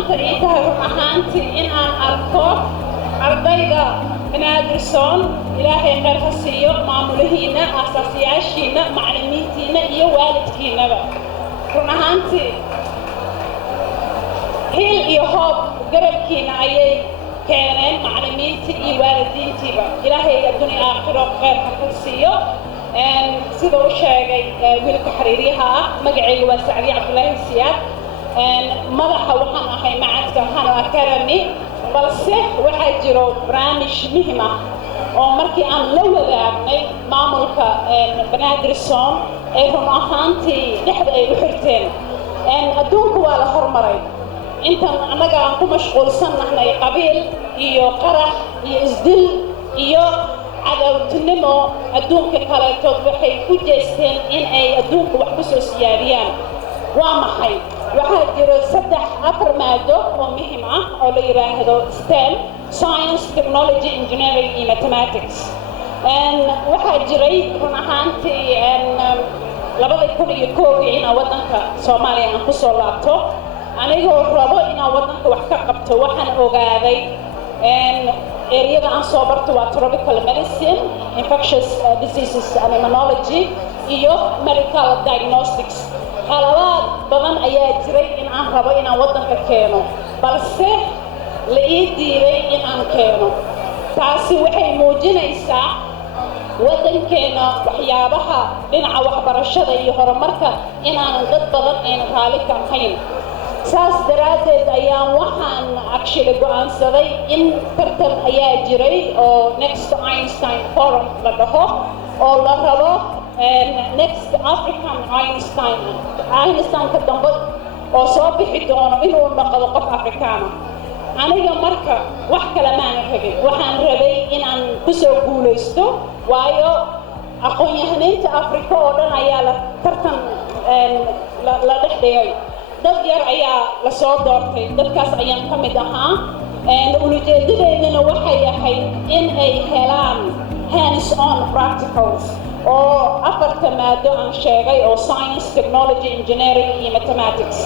maanta ii tahay run ahaantii in aan arko ardayda banaadirsoon ilaahay khayr ha siiyo maamulihiina aasaasiyaashiina macallimiintiina iyo waalidkiinaba run ahaantii hiil iyo hoob garabkiina ayay keeneen macallimiintii iyo waalidiintiiba ilaahay adduunya aakhiro khayr ha ku siiyo sida uu sheegay wiilka xiriiryaha ah magacayga waa Sacdiye Cabdullaahi Siyaad madaxa waxaan ahay macadka Hano Academy balse waxaa jiro barnaamij muhiim ah oo markii aan la wadaagnay maamulka banaadirsoon ee run ahaantii dhexda ay u xirteen adduunku waa la hormaray intan annaga aan ku mashquulsannahay qabiil iyo qarax iyo isdil iyo cadawtinimo adduunka kaleetood waxay u jeesteen in ay adduunka wax ku soo siyaadiyaan waa maxay waxaa jiro 3-4 maado oo muhiim ah oo la yiraahdo STEM Science, Technology, Engineering and Mathematics waxaa jiray run ahaantii 2001 inaan waddanka Soomaaliya aan ku soo laabto anigoo rabo inaan waddanka wax ka qabto waxaan ogaaday area aan soo barto waa tropical medicine, infectious diseases and immunology iyo medical diagnostics xaaladaad badan ayaa jiray in aan rabo inaan waddanka keeno balse la ii diiday in aan keeno taasi waxay muujinaysaa waddankeena waxyaabaha dhinaca waxbarashada iyo horumarka inaanan dad badan ayna raali ka ahayn saas daraaddeed ayaan waxaan actually go'aansaday in tartan ayaa jiray oo next Einstein Forum la dhaho oo la rabo next African Einstein ka dambe oo soo bixi doono inuu noqdo qof Afrikaan aniga marka wax kale maan rabin waxaan rabay inaan ku soo guuleysto waayo aqoon-yahaniinta Afrika oo dhan ayaa la tartan la dhexdhigay dad yar ayaa la soo doortay dadkaas ayaan ka mid ahaa ujeedadeedana waxay ahayd in ay helaan hands-on practicals oo 4 maado aan sheegay oo Science, Technology, Engineering iyo Mathematics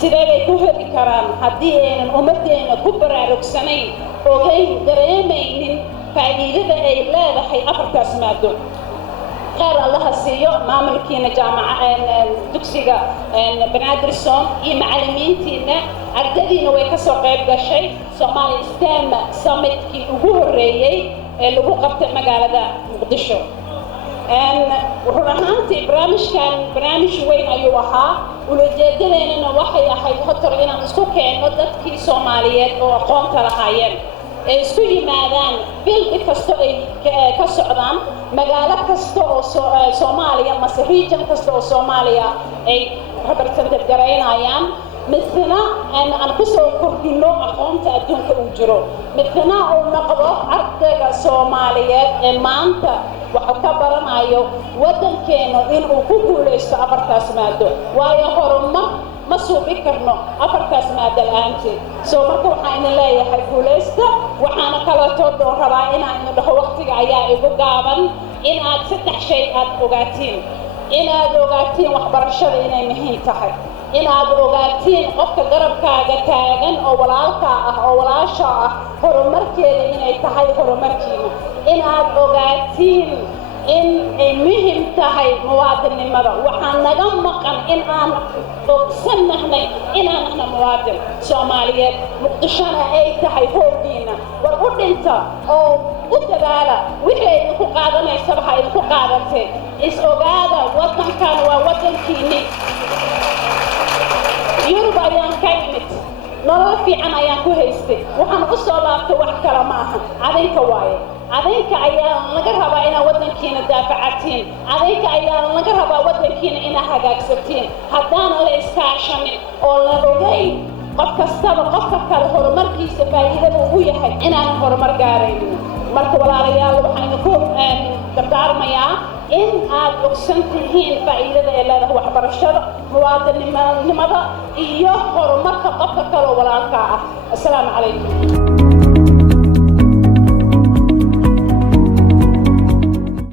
sidee bay ku heli karaan haddii aynan ummaddeena ku baraarugsanayn ogeyn dareemaynin faa'iidada ay leedahay 4 maado خير الله سيو مامل كينا جامعة دكسيجا بنادرسون يمعلمين تينا عددين ويكسو قيب شيء سومالي ستام سمت كي وجوه الرئي اللي هو قبت مقالة مقدشو وهرهانتي برامج كان برامج وين أيوها ولجدلين إنه واحد حيحطر إلى مسكوك إنه دتكي سوماليات أو قوم تلاحين isku yimaadaan bil kasto ay ka socdaan magaalo kasta oo Soomaaliya ama region kasta oo Soomaaliya ay representative gareynayaan مثلنا أن كسر كردينو أقوم تأدون كأجرو مثلنا أو نقض عرض الصوماليات إمانته وحكبرنا أيو ودن كانوا إن أكوكو ليس أبرتاس مادو ويا هرمة ما سو بكرنا أبرتاس مادو الآنتي سو مركو حين الله يحكو ليس وحنا كلا تود وربعنا إنه ده وقت عيا يبقى إن أتفتح شيء أوقاتين إن أوقاتين وحبرشة إن مهين تحت إن أوقاتين قفك قربك تاجن أو ولالك أو ولاشة هرمركين إن يتحي هرمركين إن أوقاتين إن مهم تحي مواطن المرأة وحنا نجمع إن أنا أقسمنا إن أنا مواطن سوماليات مقدشنا أي تحي فوقينا وقلت أنت أو قلت على وحي القاعدة يسبح القاعدة إس أوقادا وطن كان ووطن كيني يوروب أيام كايمت نرى في عنا أيام كويسة وحن أصلا توحكر معها عليك واي عليك أيام نجرها إنا وطن كينا دافعتين عليك أيام نجرها وطن كينا إنا حاجة ستين حدانا الإسكاشن أو لبوجي قف كستاب قف كالهرمر كيس فايدة وهي حي إنا هرمر جارين مركب ولا ريال وحنكون دبارميا إن أقسمتهين فائدة إلا هو حبر الشر مواطن لماذا إياه هرمر كقف كالو ولا كاع السلام عليكم